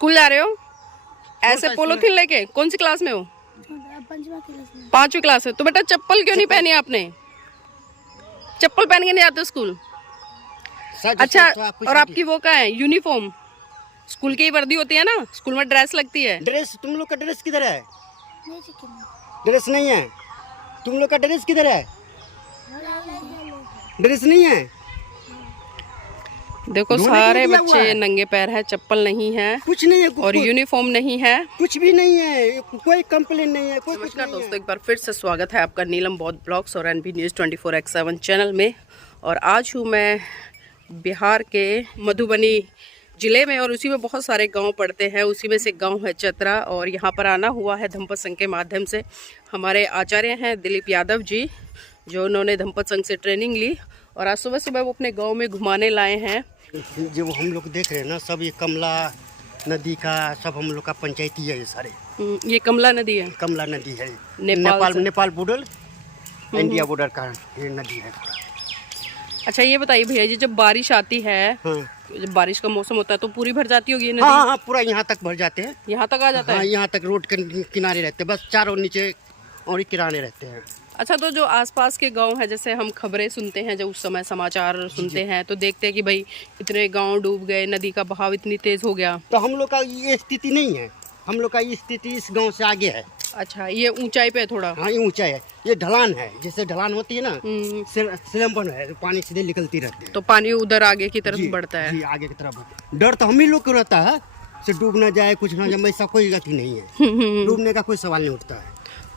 School जा रहे हो ऐसे पॉलिथीन लेके? कौन सी क्लास में हो? 5वीं क्लास में। तो बेटा चप्पल क्यों नहीं पहनी आपने? चप्पल पहन के नहीं आते स्कूल? अच्छा, और आपकी वो क्या है यूनिफॉर्म? स्कूल की वर्दी होती है ना, स्कूल में ड्रेस लगती है। ड्रेस तुम लोग का ड्रेस किधर है? ड्रेस नहीं है। तुम लोग का ड्रेस किधर है? ड्रेस नहीं है। देखो सारे बच्चे नंगे पैर है, चप्पल नहीं है, कुछ नहीं है और यूनिफॉर्म नहीं है, कुछ भी नहीं है, कोई कंप्लेन नहीं है, कोई कुछ नहीं है। दोस्तों एक बार फिर से स्वागत है आपका नीलम बौद्ध ब्लॉग्स और एनबी न्यूज़ 24x7 चैनल में। और आज हूँ मैं बिहार के मधुबनी ज़िले में, और उसी में बहुत सारे गांव पड़ते हैं। उसी में से एक गांव है चतरा, और यहाँ पर आना हुआ है धम्पत संघ के माध्यम से। हमारे आचार्य हैं दिलीप यादव जी, जो उन्होंने धम्पत संघ से ट्रेनिंग ली, और आज सुबह सुबह वो अपने गांव में घुमाने लाए हैं। जो हम लोग देख रहे हैं ना, सब ये कमला नदी का सब हम लोग का पंचायती है। ये सारे ये कमला नदी है, कमला नदी है, नेपाल बॉर्डर, इंडिया बॉर्डर का ये नदी है। अच्छा ये बताइए भैया जी, जब बारिश आती है, हाँ। जब बारिश का मौसम होता है तो पूरी भर जाती होगी ये नदी? हाँ, पूरा यहाँ तक भर जाते हैं। यहाँ तक आ जाता है? यहाँ तक रोड के किनारे रहते हैं, बस चारों नीचे और ही किराने रहते हैं। अच्छा, तो जो आसपास के गांव हैं, जैसे हम खबरें सुनते हैं, जब उस समय समाचार सुनते हैं तो देखते हैं कि भाई इतने गांव डूब गए, नदी का बहाव इतनी तेज हो गया। तो हम लोग का ये स्थिति नहीं है, हम लोग का ये स्थिति इस गांव से आगे है। अच्छा, ये ऊंचाई पे है थोड़ा? हाँ, ये ऊंचाई है, ये ढलान है, जैसे ढलान होती है ना, सिलम्बन है, पानी सीधे निकलती रहती है, तो पानी उधर आगे की तरफ बढ़ता है। जी, आगे की तरफ। डर तो हम ही लोग को रहता है से डूब ना जाए, कुछ ना जाए, ऐसा कोई गति नहीं है। डूबने का कोई सवाल नहीं उठता है।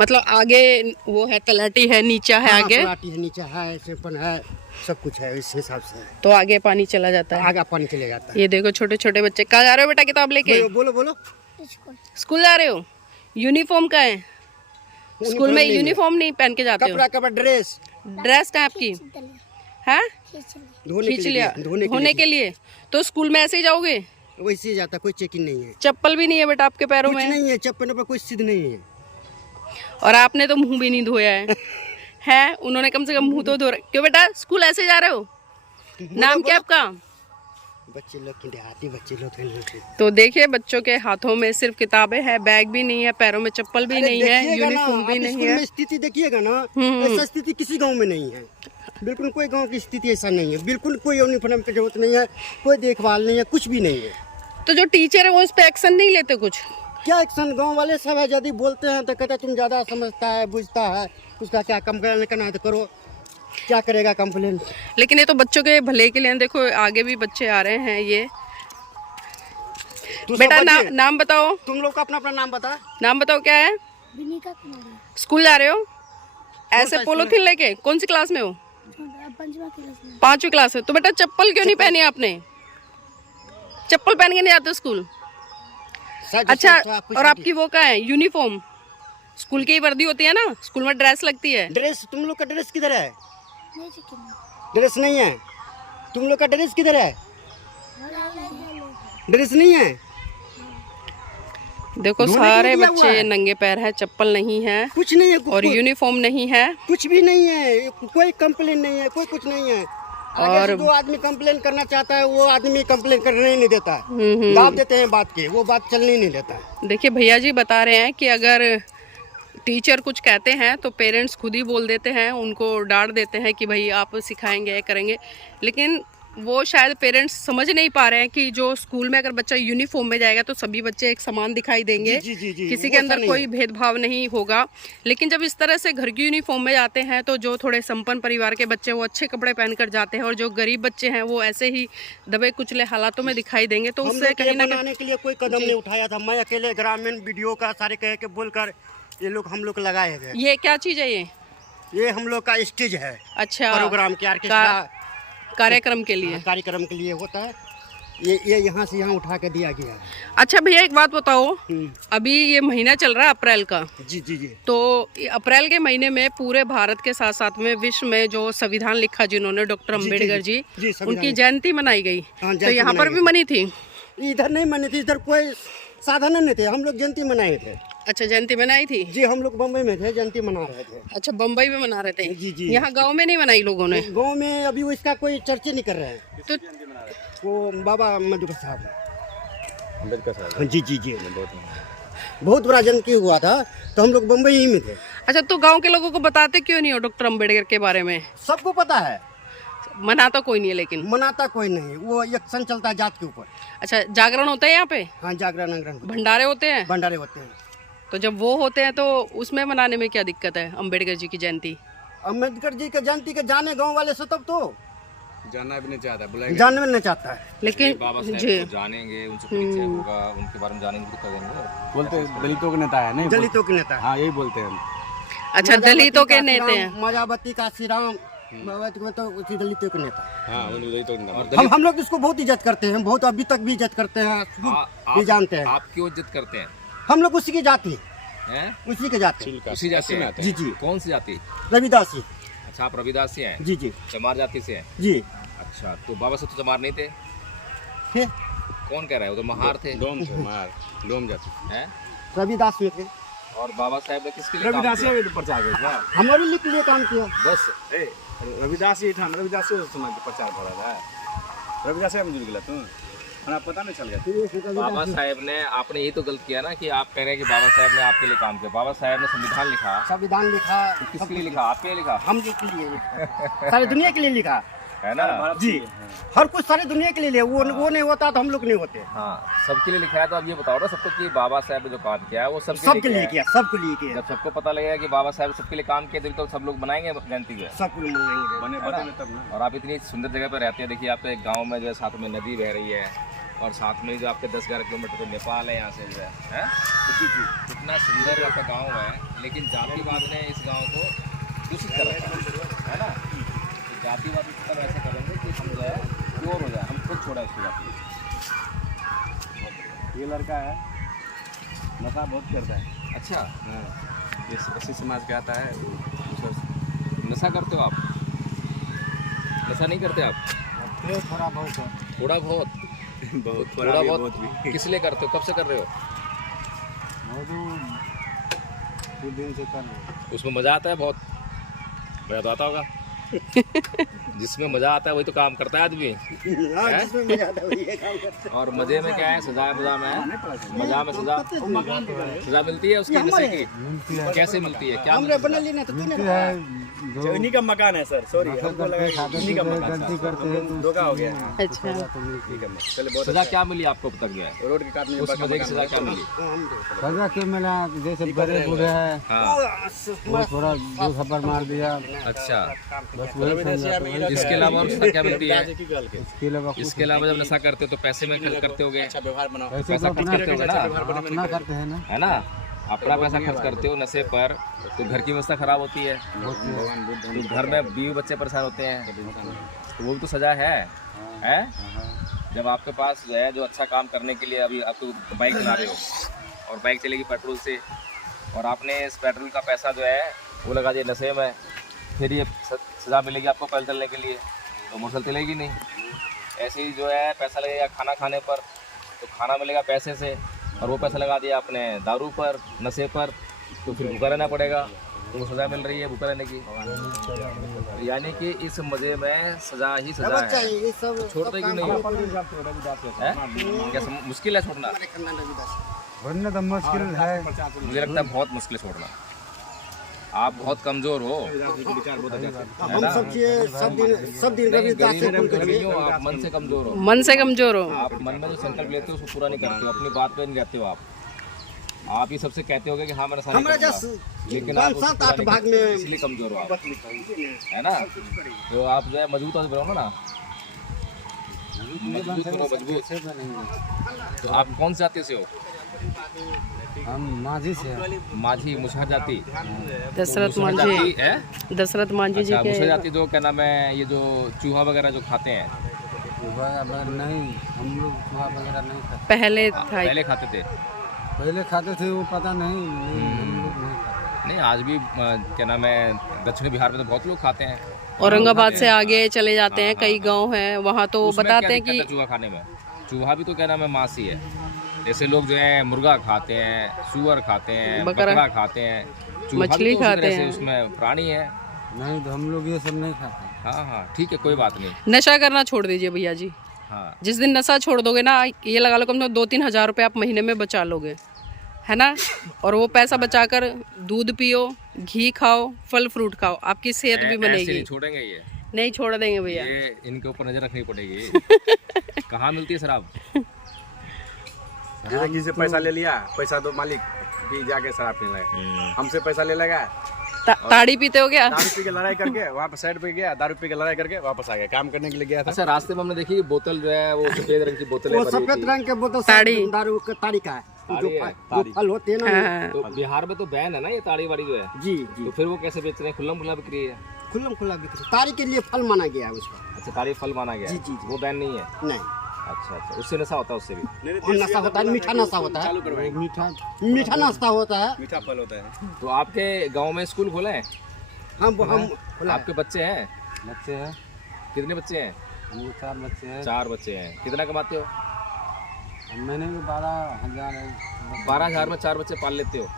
मतलब आगे वो है, तलहटी है, नीचा है, आगे तलहटी है, नीचा है, सिलम्बन है, सब कुछ है, इस हिसाब से तो आगे पानी चला जाता है। आगे पानी चले जाता है। ये देखो छोटे छोटे बच्चे। कहाँ जा रहे हो बेटा किताब लेके? बोलो। स्कूल जा रहे हो? यूनिफॉर्म का है? स्कूल में यूनिफॉर्म नहीं पहन के जाते हो? कपड़ा ड्रेस कहाँ आपकी है? खींच लिया धोने के लिए। तो स्कूल में ऐसे ही जाओगे? वैसे ही जाता, कोई चेकिंग नहीं है। चप्पल भी नहीं है बेटा आपके पैरों में? नहीं है, चप्पल पर कोई सिद्ध नहीं है। और आपने तो मुंह भी नहीं धोया है। हैं? उन्होंने कम से कम मुंह तो धो रहे। क्यों बेटा स्कूल ऐसे जा रहे हो? नाम क्या आपका? बच्चे लोग की देहाती बच्चे लोग हैं। तो देखिए बच्चों के हाथों में सिर्फ किताबें हैं, बैग भी नहीं है, पैरों में चप्पल भी नहीं है, यूनिफॉर्म भी नहीं है। स्थिति देखिएगा ना, ऐसा स्थिति किसी गांव में नहीं है। बिल्कुल कोई गांव की स्थिति ऐसा नहीं है। बिल्कुल कोई यूनिफॉर्म की जरूरत नहीं है, कोई देखभाल नहीं है, कुछ भी नहीं है। तो जो टीचर है वो इस पे एक्शन नहीं लेते कुछ? क्या एक्शन? गाँव वाले सब है, यदि बोलते हैं तो कहते तुम ज्यादा समझता है, बुझता है, उसका क्या कंप्लेन करना है तो करो, क्या करेगा कंप्लेन। लेकिन ये तो बच्चों के भले के लिए। देखो आगे भी बच्चे आ रहे हैं। ये बेटा नाम बताओ। तुम लोग का अपना नाम बता। नाम बताओ क्या है? स्कूल जा रहे हो ऐसे पॉलिथीन लेके? कौन सी क्लास में हो? 5वीं क्लास में। तो बेटा चप्पल क्यों नहीं पहनी आपने? चप्पल पहन के नहीं आते स्कूल? अच्छा, और आपकी वो क्या है यूनिफॉर्म? स्कूल की वर्दी होती है ना, स्कूल में ड्रेस लगती है। ड्रेस तुम लोग का ड्रेस किधर है? ड्रेस नहीं है। तुम लोग का ड्रेस किधर है? ड्रेस नहीं है। देखो सारे बच्चे नंगे पैर है, चप्पल नहीं है, कुछ नहीं है, और यूनिफॉर्म नहीं है, कुछ भी नहीं है, कोई कंप्लेन नहीं है, कोई कुछ नहीं है। और जो आदमी कंप्लेन करना चाहता है वो आदमी कंप्लेन करने ही नहीं देता है। दाब देते हैं बात के, वो बात चलने ही नहीं देता है। देखिए भैया जी बता रहे हैं कि अगर टीचर कुछ कहते हैं तो पेरेंट्स खुद ही बोल देते हैं, उनको डांट देते हैं कि भाई आप सिखाएंगे करेंगे। लेकिन वो शायद पेरेंट्स समझ नहीं पा रहे हैं कि जो स्कूल में अगर बच्चा यूनिफॉर्म में जाएगा तो सभी बच्चे एक समान दिखाई देंगे। जी, किसी के अंदर कोई भेदभाव नहीं होगा। लेकिन जब इस तरह से घर की यूनिफॉर्म में जाते हैं तो जो थोड़े संपन्न परिवार के बच्चे वो अच्छे कपड़े पहनकर जाते हैं, और जो गरीब बच्चे हैं वो ऐसे ही दबे कुचले हालातों में दिखाई देंगे। तो उससे कहीं ना कहीं के लिए कोई कदम नहीं उठाया था। मैं अकेले ग्रामीण वीडियो का सारे कह के बोलकर ये लोग हम लोग लगाए थे। ये क्या चीज है? ये हम लोग का स्टेज है। अच्छा, प्रोग्राम के कार्यक्रम के लिए होता है। ये यहाँ से यहाँ उठा के दिया गया है। अच्छा भैया एक बात बताओ, अभी ये महीना चल रहा है अप्रैल का। जी। तो अप्रैल के महीने में पूरे भारत के साथ साथ में विश्व में जो संविधान लिखा जिन्होंने, डॉक्टर अम्बेडकर जी, उनकी जयंती मनाई गई। तो यहाँ पर भी मनी थी? इधर नहीं मनी थी, इधर कोई साधन नहीं थे, हम लोग जयंती मनाए थे। अच्छा, जयंती मनाई थी? जी, हम लोग बम्बई में थे, जयंती मना रहे थे। अच्छा, बम्बई में मना रहे थे? जी। यहाँ गांव में नहीं मनाई लोगों ने? गांव में अभी इसका कोई चर्चा नहीं कर रहे हैं। तो वो बाबा मधुकर साहब, अम्बेडकर साहब जी जी जी, बहुत बड़ा जनकी हुआ था, तो हम लोग बम्बई ही में थे। अच्छा, तो गांव के लोगों को बताते क्यों नहीं हो डॉक्टर अंबेडकर के बारे में? सबको पता है, मनाता कोई नहीं है लेकिन। मनाता कोई नहीं, वो एक्शन चलता है जात के ऊपर। अच्छा, जागरण होता है यहाँ पे? हाँ, जागरण अंगरण भंडारे होते हैं? भंडारे होते हैं। तो जब वो होते हैं तो उसमें मनाने में क्या दिक्कत है अम्बेडकर जी की जयंती? अम्बेडकर जी के जयंती के जाने गांव वाले से तब तो जानना भी नहीं चाहता, बुलाएंगे जानने नहीं चाहता है। लेकिन बाबा जी साहब को जानेंगे, उनसे परिचय होगा, उनके बारे में जानेंगे तो करेंगे। बोलते दलितों के नेता है, नहीं दलितों के नेता है। हाँ यही बोलते हैं। अच्छा, दलितों के नेता हैं। मायावती काशीराम में तो उसी दलितों के नेता है। हाँ उन दलितों के नेता। हम लोग इसको बहुत इज्जत करते हैं, बहुत अभी तक भी इज्जत करते हैं, भी जानते हैं। आप क्यों इज्जत करते हैं? हम लोग उसी की जाति हैं? उसी के जाति उसी जाति में आते जी हैं? जी, कौन सी जाति? रविदासी। अच्छा, आप रविदास से हैं? जी जी चमार जाति से हैं? जी। अच्छा, तो बाबा साहब तो चमार नहीं थे? थे, कौन कह रहा है? वो तो महार थे। डोम जाति हैं? रविदास में थे। और बाबा साहब ने किसके लिए काम किया? प्रचार हमारे लिए काम किया। बस रविदास ही था, रविदास समाज के प्रचार हो रहा है। रविदास में जुड़ गया तू, पता नहीं चल गया। बाबा साहब ने, आपने यही तो गलत किया ना कि आप कह रहे हैं कि बाबा साहब ने आपके लिए काम किया। बाबा साहब ने संविधान लिखा, संविधान लिखा, किसके लिए लिखा? आपके लिए लिखा? हम के लिए लिखा, सारी दुनिया के लिए लिखा है ना? जी, हर कुछ सारी दुनिया के लिए। वो नहीं होता तो हम लोग नहीं होते। हाँ, सबके लिए लिखा है। तो अब ये बताओ ना सबको कि बाबा साहब ने जो काम किया है वो सबके लिए किया, सबके लिए किया। जब सबको पता लगेगा कि बाबा साहब सबके लिए काम किया तो सब लोग बनाएंगे जयंती जो है, सबको मनाएंगे। बने बदले तब ना। और आप इतनी सुंदर जगह पर रहते हैं। देखिए आपके गांव में जो है साथ में नदी बह रही है, और साथ में जो आपके 10-11 किलोमीटर तो नेपाल है यहाँ से जो है? कितना सुंदर आपका गांव है, लेकिन जातिवाद ने इस गांव को दूषित कर रखा है ना? तो जातिवाद इस तरह ऐसे करेंगे कि हम जो है प्योर हो जाए, हम खुद छोड़ा इसकी जाति। ये लड़का है, नशा बहुत करता है। अच्छा, ये इसी समाज का आता है। नशा करते हो आप? नशा नहीं करते आप? थोड़ा बहुत है। थोड़ा बहुत? बहुत थोड़ा बहुत किस लिए करते हो? कब से कर रहे हो? कुछ दिन से कर रहे। उसमें मज़ा आता है बहुत? मज़ा तो आता होगा। जिसमें मज़ा आता है वही तो काम करता है आदमी। हाँ, जिसमें मजा आता है वही काम करते हैं। और मज़े में क्या है? सजा में है। मज़ा में सजा मिलती है उसकी नशे की? कैसे मिलती है? क्या हमरे बना लेना तो तूने इन्हीं का मकान है सर, सॉरी हमको लगा इन्हीं का मकान है। धोखा हो गया। अच्छा, ठीक है, चलो बहुत सजा क्या मिली आपको अब तक जो है? रोड के काटने उस मज़े की सजा क्या मिली? सजा के मिला, जैसे बड़े बूढ़े हैं हाँ, वो थोड़ा दो थप्पड़ मार दिया, अच्छा। बस वही समझा। तो इसके अलावा और सजा क्या मिलती है? इसके अलावा कुछ इसके अलावा जब नशा करते हो तो पैसे में खर्च करते होगे, ऐसे पैसा तो खर्च अपना करते होगे ना? अपना करते हैं ना। है ना? अपना पैसा खर्च करते हो नशे पर, तो घर की व्यवस्था खराब होती है, तो घर में बीवी बच्चे परेशान होते हैं, तो वो भी तो सजा है? जब आपके पास जो है, जो अच्छा काम करने के लिए अभी आप तो बाइक चला रहे हो, और बाइक चलेगी पेट्रोल से, और आपने इस पेट्रोल का पैसा जो है वो लगा दिया नशे में, फिर ये सज़ा मिलेगी आपको पैदल चलने के लिए, तो मोटरसाइकिल चलेगी नहीं। ऐसे ही जो है पैसा लगेगा खाना खाने पर, तो खाना मिलेगा पैसे से, और वो पैसा लगा दिया अपने दारू पर, नशे पर, तो फिर भूखा रहना पड़ेगा, तो वो सज़ा मिल रही है भूखा रहने की। यानी कि इस मज़े में सज़ा ही सज़ा है। ये सब छोड़ते क्यों नहीं हो? क्या मुश्किल है छोड़ना? वरना तो मुश्किल है। मुझे लगता है बहुत मुश्किल है छोड़ना। आप बहुत कमज़ोर हो। हम सब दिन रविदास से गरीब गरीब हो, आप मन से कमज़ोर हो। मन से कमजोर हो। आप मन में जो संकल्प लेते हो उसको पूरा नहीं करते हो, अपनी बात पे नहीं रहते हो। आप ही सबसे कहते होगे कि हाँ मैं नशा नहीं हमारा करूंगा, लेकिन आप उसको पूरा 7-8 नहीं भाग करते, में इसलिए कमज़ोर हो आप, है ना? तो आप जो है मजबूत हो रहो ना, मजबूत करो, मजबूत। तो आप कौन से जाति से हो? हम माझी से हैं। माझी, मुसहर जाति? दशरथ मुसहर मांझी, जाति है? दशरथ मांझी जी अच्छा, मुसहर के जाति जो क्या नाम है, ये जो चूहा वगैरह जो खाते हैं? नहीं, हम लोग चूहा वगैरह नहीं खाते। पहले था। पहले खाते थे? पहले खाते थे, वो पता नहीं, हम लोग नहीं खाते। नहीं, आज भी क्या नाम है, दक्षिण बिहार में तो बहुत लोग खाते हैं। औरंगाबाद से आगे चले जाते हैं, कई गांव हैं वहाँ तो उसमें बताते क्या हैं दिक्कत कि है चूहा खाने में? चूहा भी तो क्या नाम है, मांस ही है। जैसे लोग जो है मुर्गा खाते हैं, सुअर खाते हैं, बकरा खाते हैं, चूहा मछली भी तो उसी खाते तरह से हैं। उसमें प्राणी है। नहीं तो हम लोग ये सब नहीं खाते। हाँ हाँ, ठीक है, कोई बात नहीं। नशा करना छोड़ दीजिए भैया जी। हाँ जिस दिन नशा छोड़ दोगे ना, ये लगा लो कम से कम 2-3 हज़ार रुपये आप महीने में बचा लोगे, है ना। और वो पैसा बचाकर दूध पियो, घी खाओ, फल फ्रूट खाओ, आपकी सेहत भी ऐसे बनेगी। नहीं छोड़ेंगे ये, नहीं छोड़ देंगे भैया। ये इनके ऊपर नजर रखनी पड़ेगी। कहाँ मिलती है शराब? जैसे किसी से पैसा ले लिया, पैसा दो मालिक, भी जाके शराब पी लाए, हमसे पैसा ले लेगा, ताड़ी पीते हो क्या? दारू पी के लड़ाई करके वहाँ पे साइड पे गया, दारू पी के लड़ाई करके वापस आ गया, काम करने के लिए गया था। अच्छा, रास्ते में हमने देखी बोतल जो है वो सफेद रंग की बोतल वो सफेद रंग के बोतल ताड़ी। दारू का ताड़ी का है, जो ताड़ी है, जो फल होते हैं ना। हाँ। तो बिहार में तो बैन है ना ये ताड़ी वाड़ी जो है, जी तो जी, फिर वो कैसे बेच रहे हैं? खुल्लम खुल्ला बिक्री है। खुल्लम खुल्ला बिक्री, ताड़ी के लिए फल माना गया है उसका। अच्छा, ताड़ी फल माना गया है। जी, जी, जी। वो बैन नहीं है। नहीं, अच्छा अच्छा, उससे नशा होता है उससे भी। और नशा होता है, मीठा नशा होता है, चालू करवाएंगे, मीठा नाश्ता होता है। मीठा फल होता है। तो आपके गांव में स्कूल खोले हैं? हम खुला है। आपके बच्चे हैं? बच्चे हैं, कितने बच्चे हैं? वो 4 बच्चे हैं। 4 बच्चे हैं। कितना कमाते हो? मैंने भी 12,000 है। 12,000 में 4 बच्चे पाल लेते हो?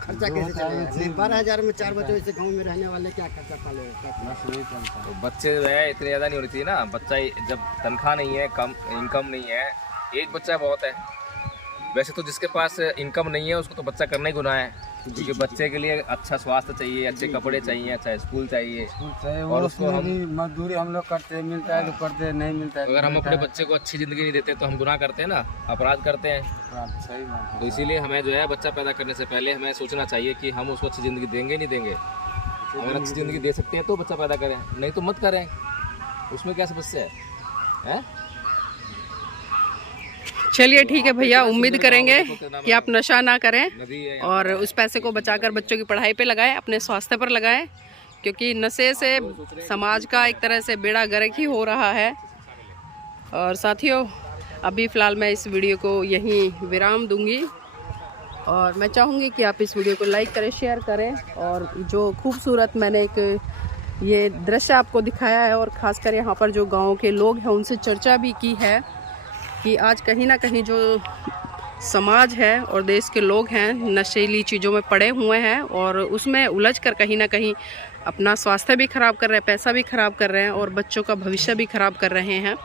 खर्चा कैसे चलेगा? 12,000 में 4 बच्चे, ऐसे गांव में रहने वाले क्या खर्चा पालेगा? बस वही चलता है। तो बच्चे जो है इतने ज़्यादा नहीं होनी चाहिए ना। बच्चा जब तनख्वाह नहीं है, कम इनकम नहीं है, एक बच्चा बहुत है। वैसे तो जिसके पास इनकम नहीं है उसको तो बच्चा करना ही गुनाह है, क्योंकि बच्चे के लिए अच्छा स्वास्थ्य चाहिए, अच्छे कपड़े चाहिए, अच्छा स्कूल चाहिए। चाहे और वो उसको उसमें हम- भी मजदूरी हम लोग करते हैं, मिलता है तो करते हैं, नहीं मिलता है तो अगर हम मिलता अपने है। बच्चे को अच्छी ज़िंदगी नहीं देते तो हम गुनाह करते हैं ना, अपराध करते हैं। बात सही बात है। तो इसीलिए हमें जो है बच्चा पैदा करने से पहले हमें सोचना चाहिए कि हम उसको अच्छी ज़िंदगी देंगे नहीं देंगे। अगर अच्छी ज़िंदगी दे सकते हैं तो बच्चा पैदा करें, नहीं तो मत करें। उसमें क्या समस्या है, हैं? चलिए ठीक है भैया, उम्मीद करेंगे कि आप नशा ना करें नदी है, और उस पैसे को बचाकर बच्चों की पढ़ाई पे लगाएं, अपने स्वास्थ्य पर लगाएं, क्योंकि नशे से समाज का एक तरह से बेड़ा गर्क ही हो रहा है। और साथियों, अभी फ़िलहाल मैं इस वीडियो को यहीं विराम दूंगी और मैं चाहूँगी कि आप इस वीडियो को लाइक करें, शेयर करें। और जो खूबसूरत मैंने एक ये दृश्य आपको दिखाया है और ख़ासकर यहाँ पर जो गाँव के लोग हैं उनसे चर्चा भी की है कि आज कहीं ना कहीं जो समाज है और देश के लोग हैं नशीली चीज़ों में पड़े हुए हैं और उसमें उलझ कर कहीं ना कहीं अपना स्वास्थ्य भी ख़राब कर रहे हैं, पैसा भी ख़राब कर रहे हैं और बच्चों का भविष्य भी ख़राब कर रहे हैं।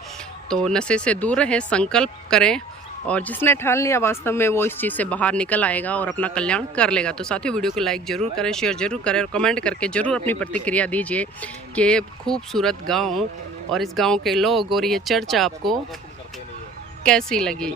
तो नशे से दूर रहें, संकल्प करें और जिसने ठान लिया वास्तव में वो इस चीज़ से बाहर निकल आएगा और अपना कल्याण कर लेगा। तो साथियों, वीडियो को लाइक ज़रूर करें, शेयर ज़रूर करें और कमेंट करके ज़रूर अपनी प्रतिक्रिया दीजिए कि ये खूबसूरत गाँव और इस गाँव के लोग और ये चर्चा आपको कैसी लगी।